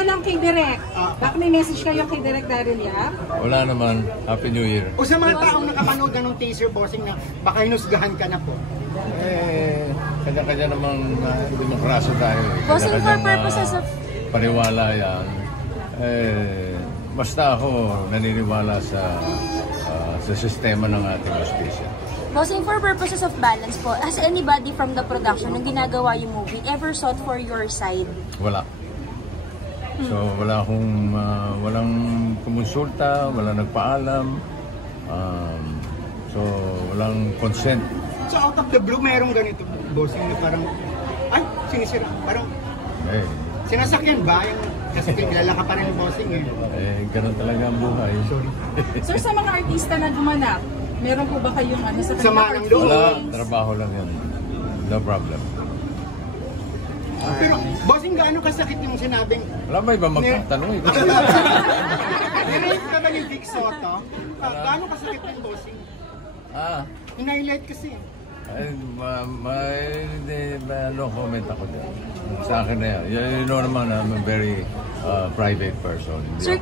na lang kay Direk. Baka may message kayo kay Direk Daryl Yap? Wala naman. Happy New Year. O sa mga taong nakapanood na ng teaser, bossing, na baka hinusgahan ka na po. Kanya-kanya namang demokraso tayo. Bossing, for purposes of... Paniwala yan. Basta ako naniniwala sa sistema ng ating justisya. Bossing, for purposes of balance po, has anybody from the production nung ginagawa yung movie ever sought for your side? Wala. So walang kumonsulta, walang nagpaalam. So walang consent. So out of the blue, mayroong ganito, bossing, na parang, ay, sinisira, parang, sinasakyan ba? Kasi kilala ka pa rin, bossing, ganun talaga ang buhay. Sorry. Sir, sa mga artista na gumanap, meron po ba kayong sa Sama ng loob? Wala, trabaho lang yan. No problem. Pero, bossing, gaano kasakit yung sinabing... Wala ba iba magtatanong? Nirate ka ba ni Vic Soto? Gaano kasakit yung bossing? Hinighlight kasi. No comment ako dyan. Sa akin na yan. You know naman, I'm a very private person. Sir,